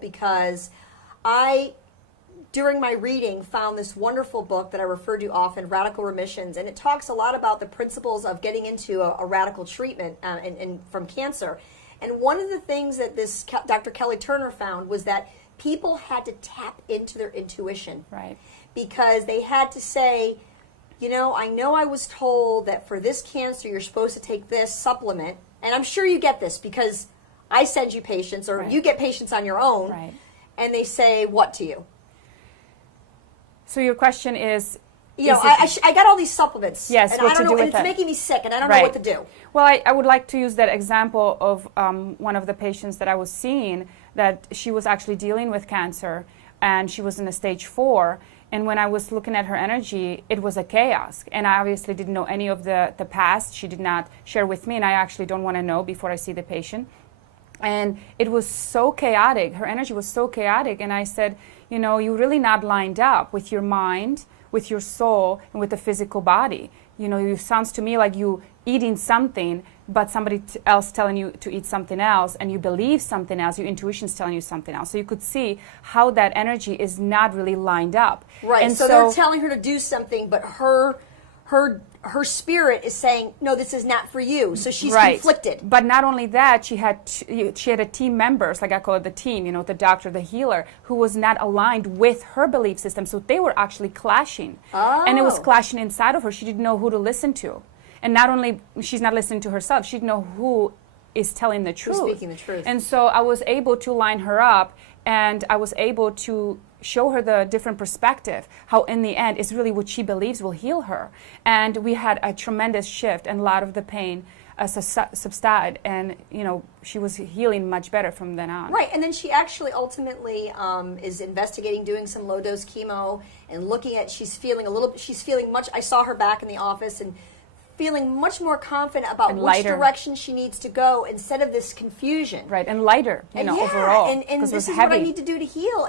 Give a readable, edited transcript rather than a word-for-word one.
because I, during my reading, found this wonderful book that I refer to often, Radical Remissions, and it talks a lot about the principles of getting into a radical treatment from cancer. And one of the things that this Dr. Kelly Turner found was that people had to tap into their intuition. Right. Because they had to say, you know I was told that for this cancer you're supposed to take this supplement, and I'm sure you get this because I send you patients, or right. you get patients on your own, right. and they say what to you? So your question is, I got all these supplements. Yes, and what I don't to know, do and with it's it. making me sick, and I don't Right. know what to do. Well, I would like to use that example of one of the patients that I was seeing, that she was actually dealing with cancer, and she was in a stage 4. And when I was looking at her energy, it was a chaos. And I obviously didn't know any of the past. She did not share with me, and I actually don't want to know before I see the patient. And it was so chaotic. Her energy was so chaotic. And I said, you're really not lined up with your mind, with your soul, and with the physical body. It sounds to me like you eating something, but somebody else telling you to eat something else, and you believe something else, your intuition's telling you something else. So you could see how that energy is not really lined up. Right, and so they're telling her to do something, but her spirit is saying, no, this is not for you. So she's right. conflicted. But not only that, she had a team members, like I call it the team, the doctor, the healer, who was not aligned with her belief system. So they were actually clashing. Oh. And it was clashing inside of her. She didn't know who to listen to. And not only, she's not listening to herself, she didn't know who is telling the truth. Who's speaking the truth. And so I was able to line her up, and I was able to show her the different perspective, how in the end it's really what she believes will heal her. And we had a tremendous shift, and a lot of the pain subsided, and she was healing much better from then on. Right, and then she actually ultimately is investigating doing some low dose chemo and looking at, she's feeling much, I saw her back in the office and feeling much more confident about which direction she needs to go instead of this confusion. Right, and lighter, overall. And this is heavy. what I need to do to heal.